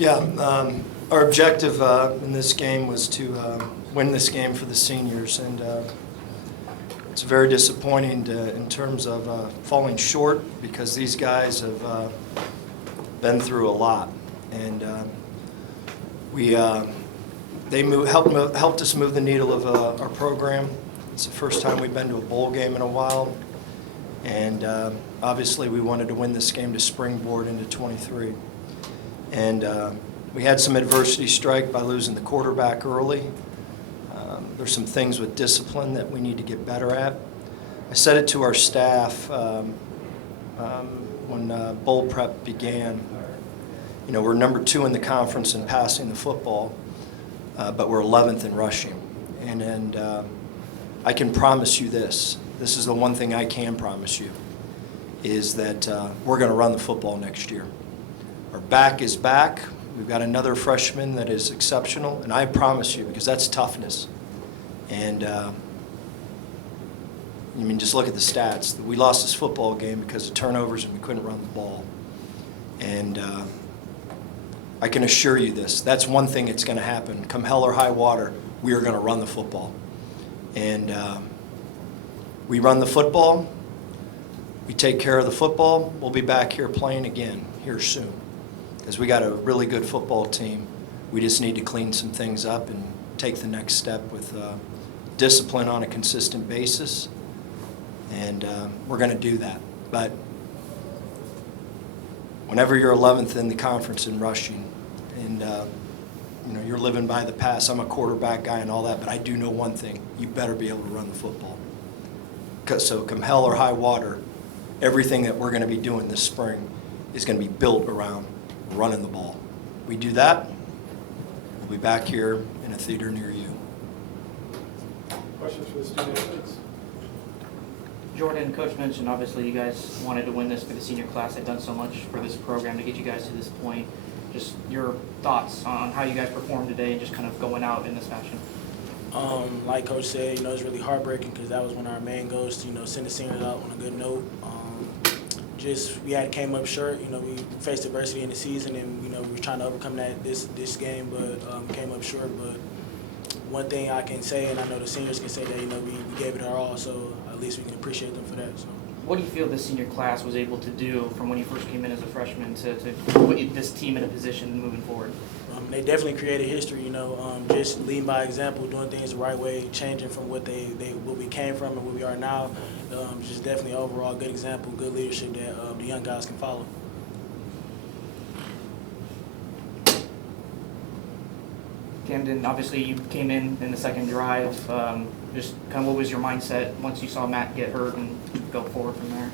Yeah, our objective in this game was to win this game for the seniors, and it's very disappointing in terms of falling short because these guys have been through a lot, and they helped us move the needle of our program. It's the first time we've been to a bowl game in a while, and obviously we wanted to win this game to springboard into 23. And we had some adversity strike by losing the quarterback early. There's some things with discipline that we need to get better at. I said it to our staff when bowl prep began. You know, we're number 2 in the conference in passing the football, but we're 11th in rushing. And I can promise you this. This is the one thing I can promise you, is that we're going to run the football next year. Our back is back. We've got another freshman that is exceptional, and I promise you, because that's toughness. And I mean, just look at the stats. We lost this football game because of turnovers and we couldn't run the ball. And I can assure you this, that's one thing that's going to happen. Come hell or high water, we are going to run the football. And we run the football, we take care of the football, we'll be back here playing again here soon. Because we got a really good football team. We just need to clean some things up and take the next step with discipline on a consistent basis. And we're going to do that. But whenever you're 11th in the conference in rushing, and you know, you're living by the pass. I'm a quarterback guy and all that, but I do know one thing: you better be able to run the football. So come hell or high water, everything that we're going to be doing this spring is going to be built around running the ball. We do that, we'll be back here in a theater near you. Questions for the student athletes? Jordan, Coach mentioned obviously you guys wanted to win this for the senior class. They've done so much for this program to get you guys to this point. Just your thoughts on how you guys performed today and just kind of going out in this fashion. Like Coach said, you know, it's really heartbreaking because that was one of our main goals to, you know, send the seniors out on a good note. We had came up short. You know, we faced adversity in the season, and you know, we were trying to overcome that this game, but came up short. But one thing I can say, and I know the seniors can say, that you know, we gave it our all, so at least we can appreciate them for that. So. What do you feel this senior class was able to do from when you first came in as a freshman to put this team in a position moving forward? They definitely created history, you know, just leading by example, doing things the right way, changing from what we came from and what we are now. Just definitely overall good example, good leadership that the young guys can follow. Camden, obviously you came in the second drive. Just kind of what was your mindset once you saw Matt get hurt and go forward from there?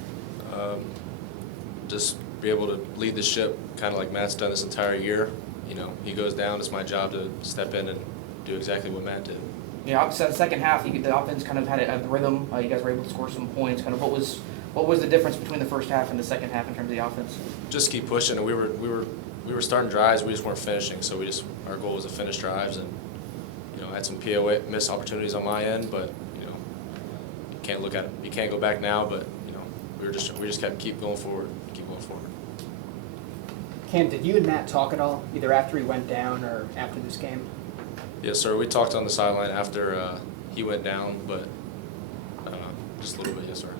Just be able to lead the ship, kind of like Matt's done this entire year. You know, he goes down, it's my job to step in and do exactly what Matt did. Yeah, so the second half, the offense kind of had a rhythm. You guys were able to score some points. Kind of what was the difference between the first half and the second half in terms of the offense? Just keep pushing, and we were starting drives, we just weren't finishing. So our goal was to finish drives, and you know, I had some POA missed opportunities on my end, but you know, you can't go back now. But you know, we just keep going forward. Cam, did you and Matt talk at all, either after he went down or after this game? Yes, sir. We talked on the sideline after he went down, but just a little bit, yes, sir.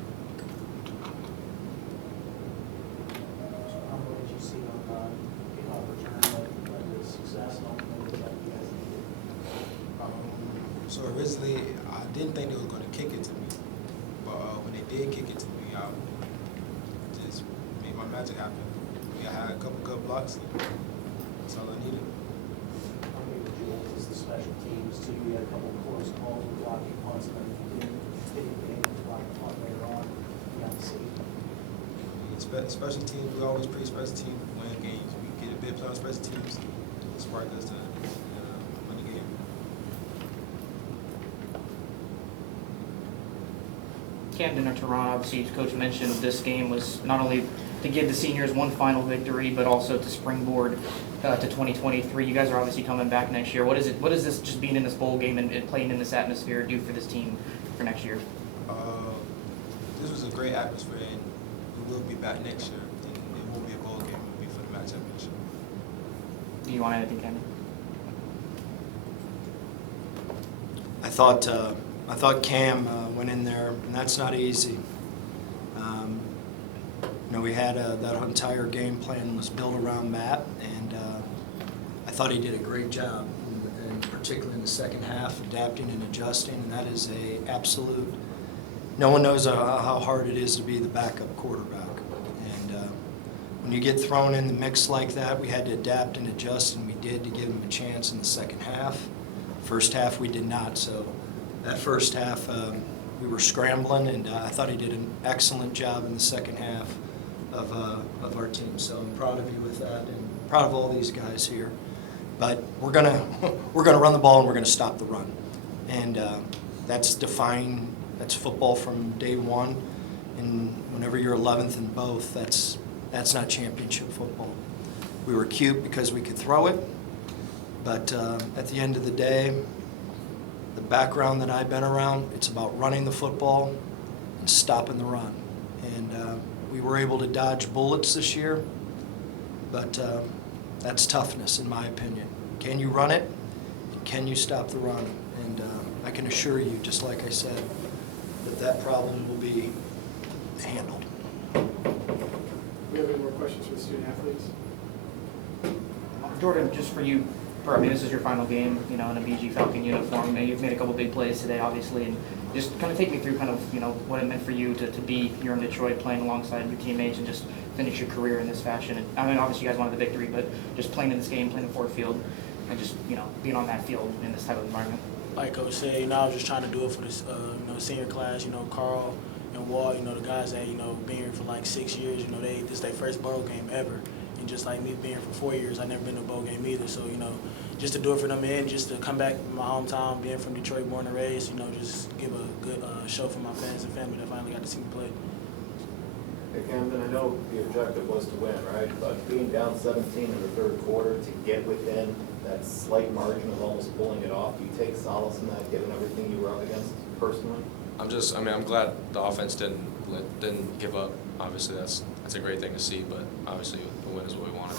How did you see on return the success and ultimately that you guys needed? So originally, I didn't think they were going to kick it to me, but when they did kick it to me, I just made my magic happen. I had a couple good blocks, and that's all I needed. How many of the jewels is the special teams too? You had a couple of close calls with blocking punts, and then you didn't block the punt later on. You got to see. Special teams, we always pre special teams win games. We get a big play on special teams, spark us to win the game. Camden or Toronto, obviously, as Coach mentioned, this game was not only to give the seniors one final victory, but also to springboard to 2023. You guys are obviously coming back next year. What does this just being in this bowl game and playing in this atmosphere do for this team for next year? This was a great atmosphere, and we will be back next year. It won't be a bowl game; it will be for the match championship. Do you want anything, Camden? I thought Cam went in there, and that's not easy. We had that entire game plan was built around Matt, and I thought he did a great job, and particularly in the second half, adapting and adjusting, and that is a absolute. No one knows how hard it is to be the backup quarterback, and when you get thrown in the mix like that, we had to adapt and adjust, and we did to give him a chance in the second half. First half, we did not. So that first half, we were scrambling, and I thought he did an excellent job in the second half of our team. So I'm proud of you with that, and proud of all these guys here. But we're gonna run the ball, and we're gonna stop the run, and that's football from day one. And whenever you're 11th in both, that's not championship football. We were cute because we could throw it, but at the end of the day, the background that I've been around, it's about running the football and stopping the run. And we were able to dodge bullets this year, but that's toughness in my opinion. Can you run it? Can you stop the run? And I can assure you, just like I said, that problem will be handled. Do we have any more questions for the student athletes? Jordan, just for you, this is your final game, in a BG Falcon uniform. You've made a couple big plays today, obviously, and just kind of take me through what it meant for you to be here in Detroit, playing alongside your teammates, and just finish your career in this fashion. And I mean, obviously, you guys wanted the victory, but just playing in this game, playing the Ford Field, and just being on that field in this type of environment. Like Coach said, I was just trying to do it for this, senior class. Carl and Walt, the guys that been here for like 6 years. This is their first bowl game ever, and just like me being here for 4 years, I've never been to a bowl game either. So just to do it for them and just to come back to my hometown, being from Detroit, born and raised, just give a good show for my fans and family that finally got to see me play. Hey Camden, I know the objective was to win, right? But being down 17 in the third quarter to get within that slight margin of almost pulling it off, do you take solace in that, given everything you were up against personally? I'm glad the offense didn't give up. Obviously, that's a great thing to see, but obviously the win is what we wanted.